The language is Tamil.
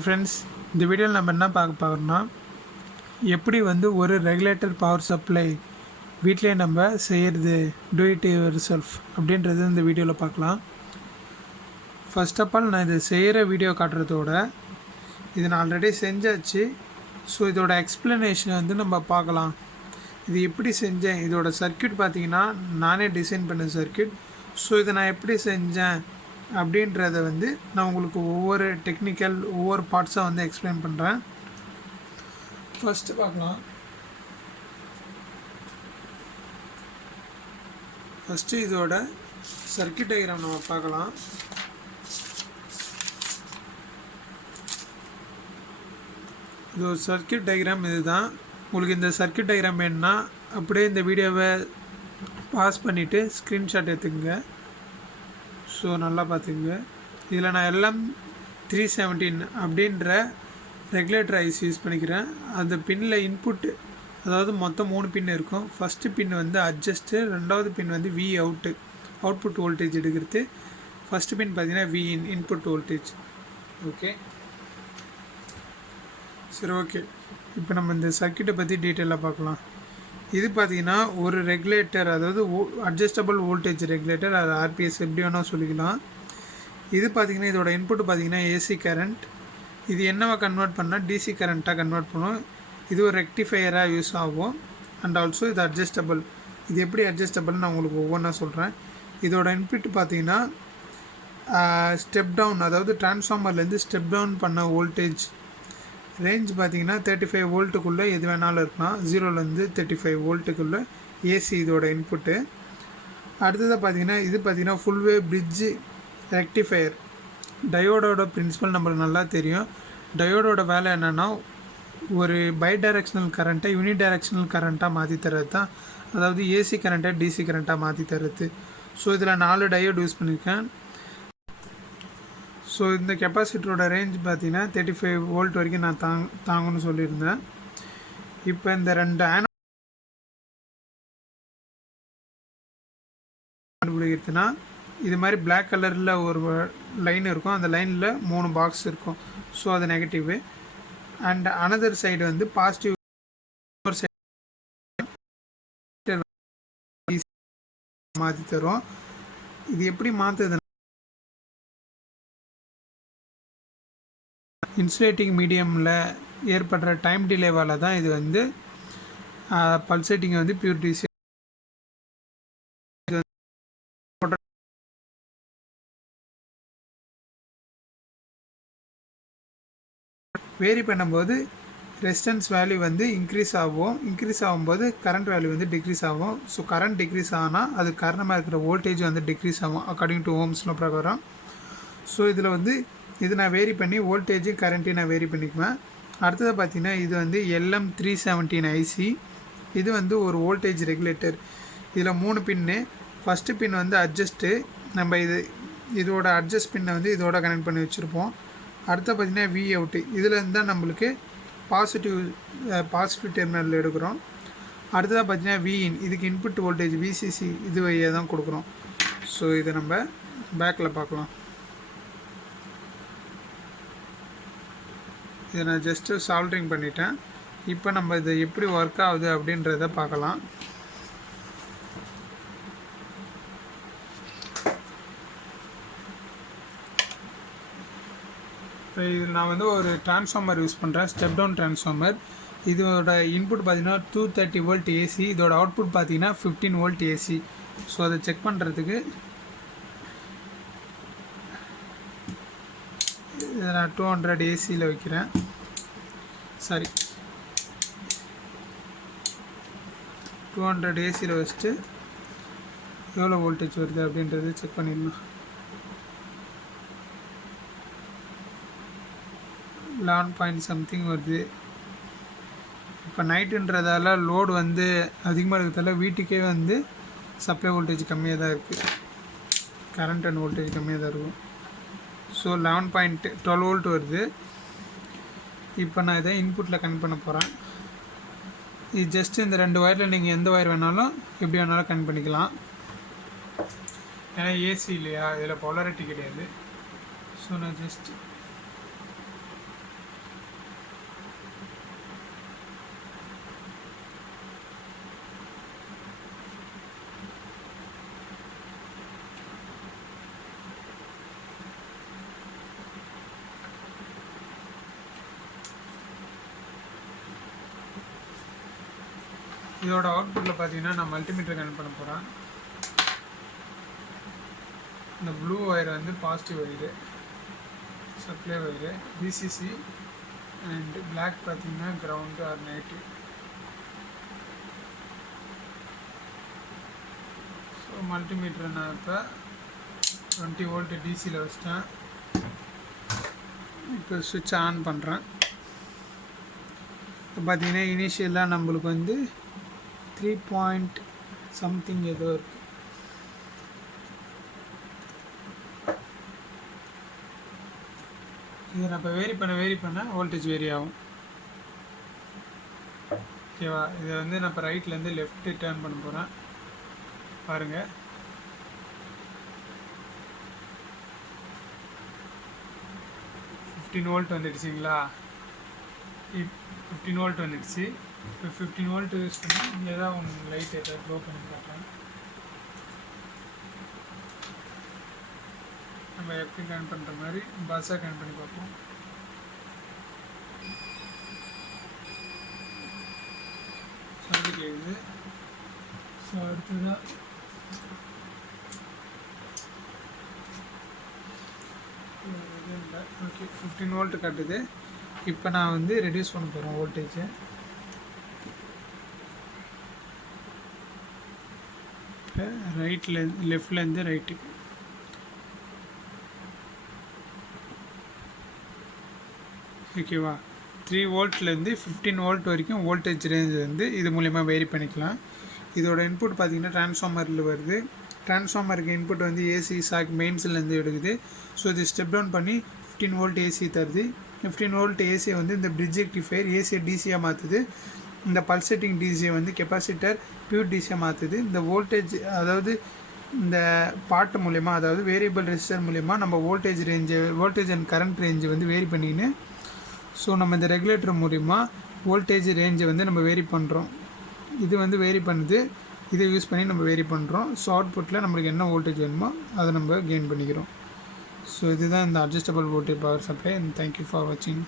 ஃப்ரெண்ட்ஸ், இந்த வீடியோவில் நம்ம என்ன பார்க்க போகிறோம்னா எப்படி ஒரு ரெகுலேட்டர் பவர் சப்ளை வீட்டிலே நம்ம செய்கிறது, டூ இட் யுவர் செல்ஃப் அப்படின்றது இந்த வீடியோவில் பார்க்கலாம். ஃபர்ஸ்ட் ஆஃப் ஆல் நான் இதை செய்கிற வீடியோ காட்டுறதோட இது நான் ஆல்ரெடி செஞ்சாச்சு. ஸோ இதோட எக்ஸ்ப்ளனேஷனை நம்ம பார்க்கலாம். இது எப்படி செஞ்சேன், இதோட சர்க்யூட் பார்த்திங்கன்னா நானே டிசைன் பண்ண சர்க்யூட். ஸோ இதை நான் எப்படி செஞ்சேன் அப்படின்றத நான் உங்களுக்கு ஒவ்வொரு டெக்னிக்கல் ஒவ்வொரு பார்ட்ஸாக எக்ஸ்பிளைன் பண்ணுறேன். ஃபஸ்ட்டு பார்க்கலாம். ஃபஸ்ட்டு இதோட சர்க்யூட் டயக்ராம் நம்ம பார்க்கலாம். இதோட சர்க்யூட் டயக்ராம் இதுதான். உங்களுக்கு இந்த சர்க்யூட் டயக்ராம் வேணுன்னா அப்படியே இந்த வீடியோவை பாஸ் பண்ணிவிட்டு ஸ்க்ரீன்ஷாட் எடுத்துக்கங்க. ஸோ நல்லா பார்த்துக்குங்க. இதில் நான் எல்லாம் 317 அப்படின்ற ரெகுலேட்டர் ஐசி யூஸ் பண்ணிக்கிறேன். அந்த பின்னில் இன்புட்டு, அதாவது மொத்தம் 3 பின் இருக்கும். ஃபஸ்ட்டு பின் அட்ஜஸ்ட்டு, ரெண்டாவது பின் வி அவுட்புட் வோல்டேஜ் எடுக்கிறது. ஃபஸ்ட்டு பின் பார்த்திங்கன்னா வி இன்புட் வோல்டேஜ். ஓகே, சரி, ஓகே. இப்போ நம்ம இந்த சர்க்யூட்டை பற்றி டீட்டெயிலாக பார்க்கலாம். இது பார்த்திங்கன்னா ஒரு ரெகுலேட்டர், அதாவது அட்ஜஸ்டபிள் வோல்டேஜ் ரெகுலேட்டர், அது ஆர்பிஎஸ் எப்படி வேணால் சொல்லிக்கலாம். இது பார்த்திங்கன்னா இதோட இன்புட் பார்த்திங்கன்னா ஏசி கரண்ட். இது என்னவா கன்வெர்ட் பண்ணால் டிசி கரண்ட்டாக கன்வெர்ட் பண்ணும். இது ஒரு ரெக்டிஃபையராக யூஸ் ஆகும். அண்ட் ஆல்சோ இது அட்ஜஸ்டபிள். இது எப்படி அட்ஜஸ்டபிள்னு நான் உங்களுக்கு ஒவ்வொன்றா சொல்கிறேன். இதோட இன்புட் பார்த்திங்கன்னா ஸ்டெப் டவுன், அதாவது டிரான்ஸ்ஃபார்மர்லேருந்து ஸ்டெப் டவுன் பண்ண வோல்டேஜ் ரேஞ்ச் பார்த்திங்கன்னா 35 வோல்ட்டுக்குள்ளே எது வேணாலும் இருக்கலாம். 0லேருந்து 35 வோல்ட்டுக்குள்ளே ஏசி இதோட இன்புட்டு. அடுத்ததாக பார்த்திங்கன்னா இது பார்த்திங்கன்னா ஃபுல்வே பிரிட்ஜு ரெக்டிஃபையர். டயோடோட பிரின்சிபல் நம்மளுக்கு நல்லா தெரியும். டயோடோட வேலை என்னென்னா ஒரு பை டைரெக்ஷனல் கரண்ட்டை யூனி டைரெக்ஷனல் கரண்ட்டாக மாற்றி தர்றது தான், அதாவது ஏசி கரண்ட்டை டிசி கரண்ட்டாக மாற்றி தர்றது. ஸோ இதில் 4 டயோடு யூஸ் பண்ணியிருக்கேன். ஸோ இந்த கெப்பாசிட்டரோட ரேஞ்ச் பார்த்திங்கன்னா 35 வோல்ட் வரைக்கும் நான் தாங்கன்னு சொல்லியிருந்தேன். இப்போ இந்த 2 ஆனோட் கண்டுபிடிக்கிறதுனா இது மாதிரி பிளாக் கலரில் ஒரு லைன் இருக்கும். அந்த லைனில் 3 பாக்ஸ் இருக்கும். ஸோ அது negative. And another side positive மாற்றி தரும். இது எப்படி மாற்றுது, இன்சுலேட்டிங் மீடியமில் ஏற்படுற டைம் டிலேவால் தான் இது பல்சேட்டிங் பியூரிட்டி வேரி பண்ணும்போது ரெசிஸ்டன்ஸ் வேல்யூ இன்க்ரீஸ் ஆகும். இன்க்ரீஸ் ஆகும்போது கரண்ட் வேல்யூ டிக்ரீஸ் ஆகும். ஸோ கரண்ட் டிக்ரீஸ் ஆனால் அது காரணமாக இருக்கிற வோல்டேஜ் டிக்ரீஸ் ஆகும் அக்கார்டிங் டு ஓம்ஸ்ல பிரகாரம். ஸோ இதில் இது நான் வேரி பண்ணி வோல்டேஜும் கரண்ட்டையும் நான் வேரி பண்ணிக்குவேன். அடுத்தது பார்த்திங்கன்னா இது LM317 ஐசி. இது ஒரு வோல்டேஜ் ரெகுலேட்டர். இதில் 3 பின்னு. ஃபஸ்ட்டு பின் அட்ஜஸ்ட்டு. நம்ம இதோட அட்ஜஸ்ட் பின்னை இதோட கனெக்ட் பண்ணி வச்சுருப்போம். அடுத்து பார்த்திங்கன்னா வி அவுட்டு. இதில் தான் நம்மளுக்கு பாசிட்டிவ் டெர்மினல் எடுக்கிறோம். அடுத்ததாக பார்த்திங்கன்னா வி இன். இதுக்கு இன்புட் வோல்டேஜ் விசிசி இது வழியாக தான் கொடுக்குறோம். ஸோ இதை நம்ம பேக்கில் பார்க்கலாம். இதை நான் ஜஸ்ட்டு சால்ட்ரிங் பண்ணிட்டேன். இப்போ நம்ம இது எப்படி ஒர்க் ஆகுது அப்படின்றத பார்க்கலாம். இப்போ இதில் நான் ஒரு டிரான்ஸ்ஃபார்மர் யூஸ் பண்ணுறேன், ஸ்டெப் டவுன் டிரான்ஸ்ஃபார்மர். இதோட இன்புட் பார்த்திங்கன்னா 230 வோல்ட் ஏசி. இதோட அவுட்புட் பார்த்திங்கன்னா 15 வோல்ட் ஏசி. ஸோ அதை செக் பண்ணுறதுக்கு இதை நான் 200 ஏசியில் வைக்கிறேன். சாரி, 200 ஏசியில் வச்சுட்டு எவ்வளோ வோல்டேஜ் வருது அப்படின்றது செக் பண்ணிடலாம். 11 பாயிண்ட் சம்திங் வருது. இப்போ நைட்டுன்றதால லோடு அதிகமாக இருக்கிறதால வீட்டுக்கே சப்ளை வோல்டேஜ் கம்மியாக தான் இருக்குது. கரண்ட் அண்ட் வோல்டேஜ் கம்மியாக தான் இருக்கும். ஸோ 11.12 வோல்ட் வருது. இப்போ நான் இதை இன்புட்டில் கனெக்ட் பண்ண போகிறேன். இது ஜஸ்ட்டு இந்த 2 ஒயரில் நீங்கள் எந்த ஒயர் வேணாலும் எப்படி வேணாலும் கனெக்ட் பண்ணிக்கலாம். ஏன்னா ஏசி இல்லையா, இதில் polarity கிடையாது. ஸோ நான் ஜஸ்ட் இதோட அவுட்புட்டில் பார்த்தீங்கன்னா நான் மல்டிமீட்டர் கனெக்ட் பண்ண போகிறேன். இந்த ப்ளூ ஒயர் வந்து positive wire, supply wire, VCC, and black பார்த்தீங்கன்னா ground or negative. So multimeter நான் இப்போ 20 வோல்ட் டிசியில் வச்சிட்டேன். இப்போ சுவிட்ச் ஆன் பண்ணுறேன். இப்போ பார்த்தீங்கன்னா இனிஷியலாக நம்மளுக்கு வந்து 3 பாயிண்ட் சம்திங் ஏதோ இருக்குது. இதை நம்ம வேரி பண்ண வோல்டேஜ் வேரி ஆகும். ஓகேவா? இதை வந்து நான் இப்போ ரைட்லேருந்து லெஃப்ட்டு டேர்ன் பண்ண போகிறேன். பாருங்கள், வோல்ட் வந்துடுச்சுங்களா? 15 வோல்ட் வந்துடுச்சு. இப்போ 15 வோல்ட் யூஸ் பண்ணி இங்கே தான் ஒன்று லைட் ஏதாவது க்ளோ பண்ணி காட்டுறேன். நம்ம எப்படி கனெக்ட் பண்ணுற மாதிரி பஸ்ஸாக கனெக்ட் பண்ணி பார்ப்போம். சவுண்டு கேட்குது. ஸோ அடுத்ததாக ஓகே, 15 வோல்ட் காட்டுது. இப்போ நான் வந்து ரெடியூஸ் பண்ண போகிறேன் வோல்டேஜை. இப்போ லெஃப்ட்லேருந்து ரைட்டுக்கு. ஓகேவா? 3 வோல்ட்லேருந்து 15 வோல்ட் வரைக்கும் வோல்டேஜ் ரேஞ்ச் வந்து இது மூலிமா வேரி பண்ணிக்கலாம். இதோட இன்புட் பார்த்திங்கன்னா ட்ரான்ஸ்ஃபார்மரில் வருது. ட்ரான்ஸ்ஃபார்மருக்கு இன்புட் வந்து ஏசி சாக் மெயின்ஸ்லேருந்து எடுக்குது. ஸோ இது ஸ்டெப் டவுன் பண்ணி 15 வோல்ட் ஏசி தருது. 15 வோல்ட் ஏசியை வந்து இந்த பிரிட்ஜ் ரெக்டிஃபையர் ஏசியை டிசியாக மாற்றுது. இந்த பல்சேட்டிங் டிசியை வந்து கெப்பாசிட்டர் பியூர் டிசியாக மாற்றுது. இந்த வோல்டேஜ், அதாவது இந்த பாட்டு மூலயமா, அதாவது வேரியபிள் ரெசிஸ்டர் மூலயமா நம்ம வோல்டேஜ் அண்ட் கரண்ட் ரேஞ்சு வந்து வேரி பண்ணின்னு, ஸோ நம்ம இந்த ரெகுலேட்டர் மூலிமா வோல்டேஜ் ரேஞ்சை வந்து நம்ம வேரி பண்ணுறோம். இது வந்து வேரி பண்ணுது. இதை யூஸ் பண்ணி நம்ம வேரி பண்ணுறோம். ஸோ அவுட்புட்டில் நம்மளுக்கு என்ன வோல்டேஜ் வேணுமோ அதை நம்ம கெயின் பண்ணிக்கிறோம். ஸோ இதுதான் இந்த adjustable voltage power supply. Thank you for வாட்சிங்.